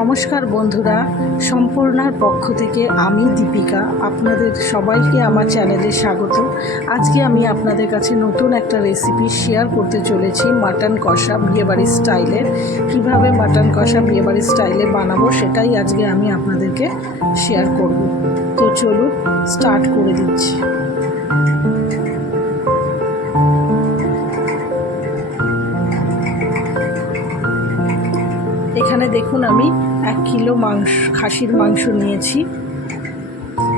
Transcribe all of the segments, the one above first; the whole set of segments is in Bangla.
নমস্কার বন্ধুরা, সম্পূর্ণার পক্ষ থেকে আমি দীপিকা আপনাদের সবাইকে আমার চ্যানেলে স্বাগত। আজকে আমি আপনাদের কাছে নতুন একটা রেসিপি শেয়ার করতে চলেছি, মাটন কষা বিয়েবাড়ির স্টাইলের। কিভাবে মাটন কষা বিয়েবাড়ির স্টাইলে বানাবো সেটাই আজকে আমি আপনাদেরকে শেয়ার করব। তো চলুন স্টার্ট করে দিচ্ছি। এখানে দেখুন আমি 1 কিলো খাসির মাংস নিয়েছি।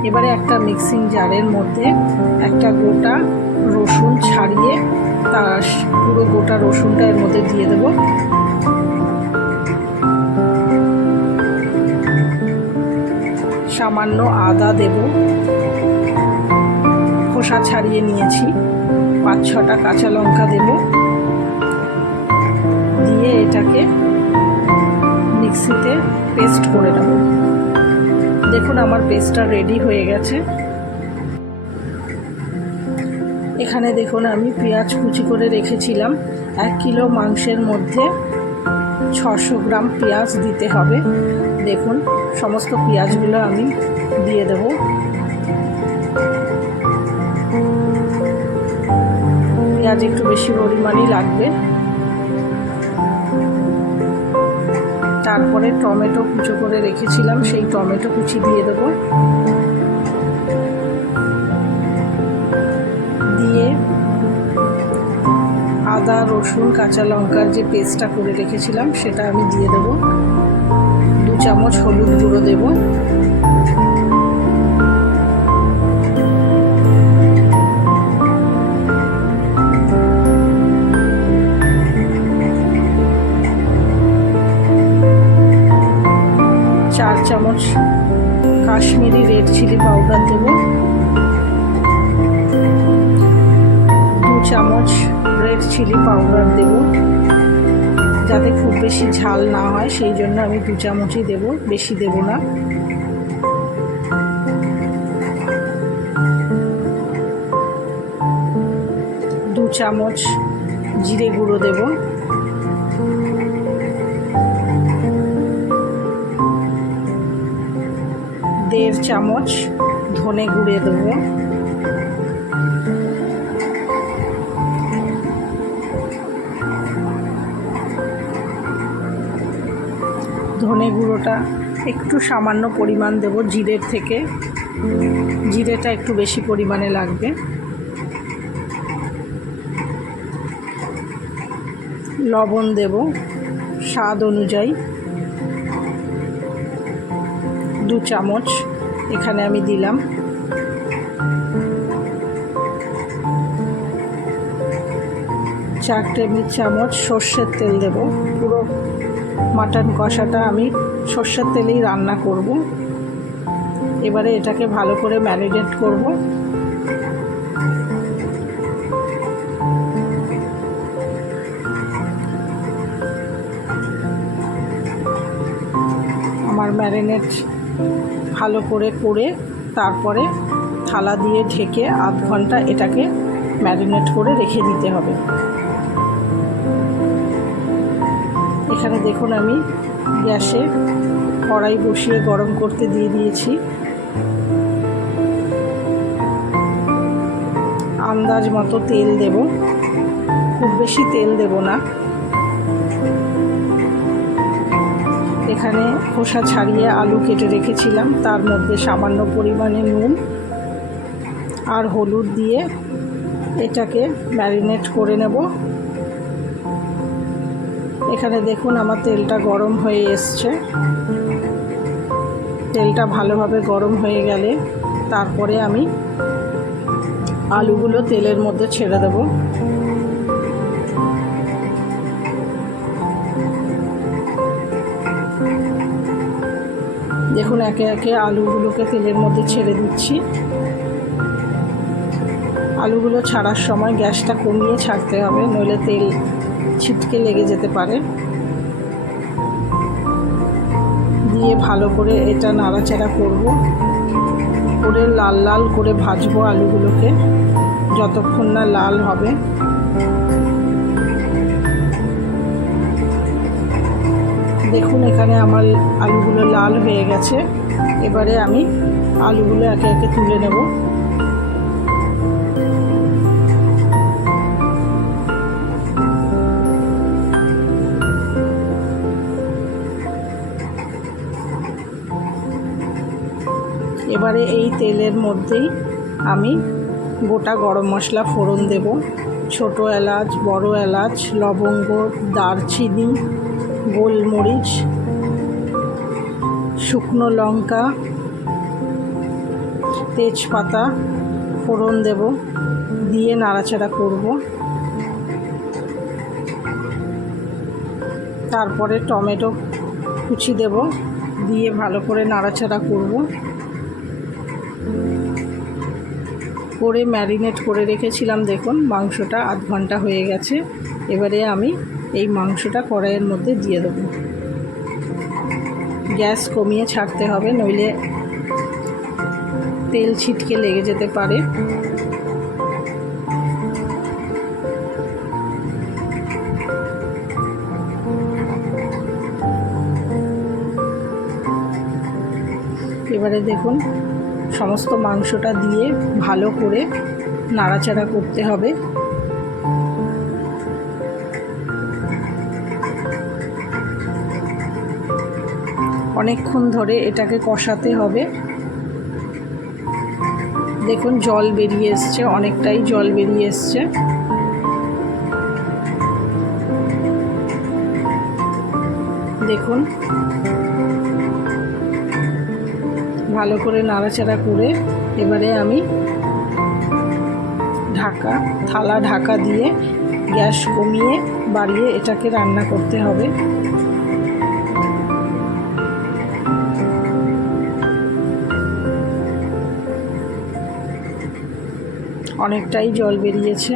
এবারে একটা মিক্সিং জারের মধ্যে একটা গোটা রসুন ছাড়িয়ে তার পুরো গোটা রসুনটা এর মধ্যে দিয়ে দেব। সামান্য আদা দেব, খোসা ছাড়িয়ে নিয়েছি। 5-6টা কাঁচা লঙ্কা দেব, দিয়ে এটাকে মিক্সিতে পেস্ট করে নেব। দেখুন আমার পেস্টটা রেডি হয়ে গেছে। এখানে দেখুন আমি পেঁয়াজ কুচি করে রেখেছিলাম। 1 কিলো মাংসের মধ্যে 600 গ্রাম পেঁয়াজ দিতে হবে। দেখুন সমস্ত পেঁয়াজগুলো আমি দিয়ে দেব। পেঁয়াজ একটু বেশি পরিমাণই লাগবে। তারপরে টমেটো কুচো করে রেখেছিলাম, সেই টমেটো কুচি দিয়ে দেব। দিয়ে আদা রসুন কাঁচা লঙ্কার যে পেস্টটা করে রেখেছিলাম সেটা আমি দিয়ে দেব। 2 চামচ হলুদ গুঁড়ো দেব। চার চামচ কাশ্মীরি রেড চিলি পাউডার দেব। 2 চামচ রেড চিলি পাউডার দেব। যাতে খুব বেশি ঝাল না হয় সেই জন্য আমি 2 চামচই দেব, বেশি দেব না। দু চামচ জিরে গুঁড়ো দেব। 1.5 চামচ ধনে গুঁড়ো দেব। ধনে গুঁড়োটা একটু সামান্য পরিমাণ দেব জিরের থেকে, জিরেটা একটু বেশি পরিমাণে লাগবে। লবণ দেব স্বাদ অনুযায়ী, 2 চামচ এখানে আমি দিলাম। চার টেবিল চামচ সর্ষের তেল দেব। পুরো মাটন কষাটা আমি সর্ষের তেলেই রান্না করব। এবারে এটাকে ভালো করে ম্যারিনেট করব। আমার ম্যারিনেট ভালো করে তারপরে থালা দিয়ে ঢেকে 1/2 ঘন্টা এটাকে ম্যারিনেট করে রেখে দিতে হবে। এখানে দেখুন আমি গ্যাসে কড়াই বসিয়ে গরম করতে দিয়ে দিয়েছি। আন্দাজ মতো তেল দেব, খুব বেশি তেল দেব না। এখানে খোসা ছাড়িয়ে আলু কেটে রেখেছিলাম, তার মধ্যে সামান্য পরিমাণে নুন আর হলুদ দিয়ে এটাকে ম্যারিনেট করে নেব। এখানে দেখুন আমার তেলটা গরম হয়ে এসছে। তেলটা ভালোভাবে গরম হয়ে গেলে তারপরে আমি আলুগুলো তেলের মধ্যে ছেড়ে দেব। দেখুন একে একে আলুগুলোকে তেলের মধ্যে ছেড়ে দিচ্ছি। আলুগুলো ছাড়ার সময় গ্যাসটা কমিয়ে ছাড়তে হবে, নইলে তেল ছিটকে লেগে যেতে পারে। দিয়ে ভালো করে এটা নাড়াচাড়া করব, করে লাল লাল করে ভাজবো আলুগুলোকে যতক্ষণ না লাল হবে। দেখুন এখানে আমার আলুগুলো লাল হয়ে গেছে। এবারে আমি আলুগুলো একে একে তুলে নেব। এবারে এই তেলের মধ্যেই আমি গোটা গরম মশলা ফোড়ন দেব। ছোটো এলাচ, বড় এলাচ, লবঙ্গ, দারচিনি, গোলমরিচ, শুকনো লঙ্কা, তেজপাতা ফোড়ন দেব, দিয়ে নাড়াচাড়া করব। তারপরে টমেটো কুচি দেব, দিয়ে ভালো করে নাড়াচাড়া করব। করে ম্যারিনেট করে রেখেছিলাম, দেখুন মাংসটা আধ ঘন্টা হয়ে গেছে। এবারে আমি এই মাংসটা কড়াইয়ের মধ্যে দিয়ে দেবো। গ্যাস কমিয়ে ছাড়তে হবে, নইলে তেল ছিটকে লেগে যেতে পারে। এবারে দেখুন সমস্ত মাংসটা দিয়ে ভালো করে নাড়াচাড়া করতে হবে। অনেকক্ষণ ধরে এটাকে কষাতে হবে। দেখুন জল বেরিয়ে এসছে, অনেকটাই জল বেরিয়ে এসছে। দেখুন ভালো করে নাড়াচাড়া করে এবারে আমি থালা ঢাকা দিয়ে গ্যাস কমিয়ে বাড়িয়ে এটাকে রান্না করতে হবে। অনেকটাই জল বেরিয়েছে।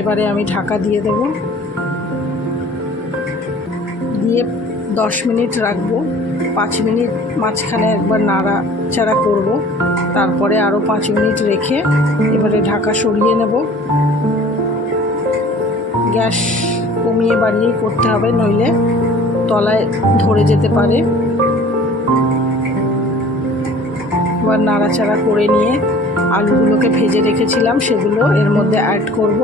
এবারে আমি ঢাকা দিয়ে দেব, দিয়ে 10 মিনিট রাখবো। 5 মিনিট মাঝখানে একবার নাড়াচাড়া করব, তারপরে আরও 5 মিনিট রেখে এবারে ঢাকা সরিয়ে নেব। গ্যাস কমিয়ে বাড়িয়েই করতে হবে, নইলে তলায় ধরে যেতে পারে। এবার নাড়াচাড়া করে নিয়ে আলুগুলোকে ভেজে রেখেছিলাম সেগুলো এর মধ্যে অ্যাড করব,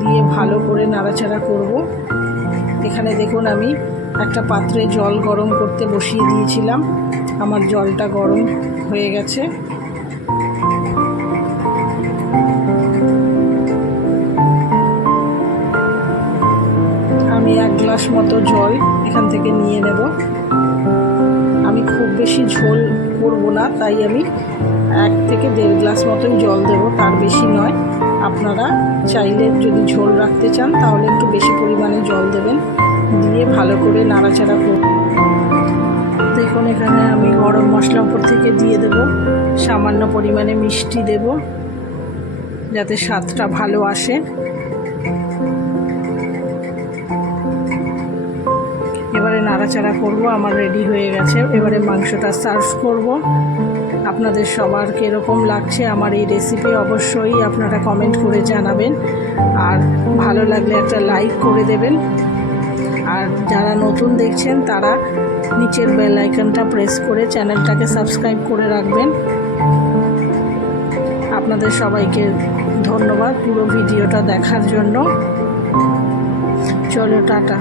দিয়ে ভালো করে নাড়াচাড়া করব। এখানে দেখুন আমি একটা পাত্রে জল গরম করতে বসিয়ে দিয়েছিলাম, আমার জলটা গরম হয়ে গেছে। আমি 1 গ্লাস মতো জল এখান থেকে নিয়ে নেব। আমি খুব বেশি ঝোল করব না, তাই আমি 1 থেকে 1.5 গ্লাস মতোই জল দেব, তার বেশি নয়। আপনারা চাইলে যদি ঝোল রাখতে চান তাহলে একটু বেশি পরিমাণে জল দেবেন। দিয়ে ভালো করে নাড়াচাড়া করব। দেখুন এখানে আমি গরম মশলা উপর থেকে দিয়ে দেব, সামান্য পরিমাণে মিষ্টি দেব যাতে স্বাদটা ভালো আসে। এবারে নাড়াচাড়া করব, আমার রেডি হয়ে গেছে। এবারে মাংসটা সার্ভ করব। আপনাদের সবার কীরকম লাগছে আমার এই রেসিপি অবশ্যই আপনারা কমেন্ট করে জানাবেন, আর ভালো লাগলে একটা লাইক করে দেবেন। আর যারা নতুন দেখছেন তারা নিচের বেল আইকনটা প্রেস করে চ্যানেলটাকে সাবস্ক্রাইব করে রাখবেন। আপনাদের সবাইকে ধন্যবাদ পুরো ভিডিওটা দেখার জন্য। চলো টাটা।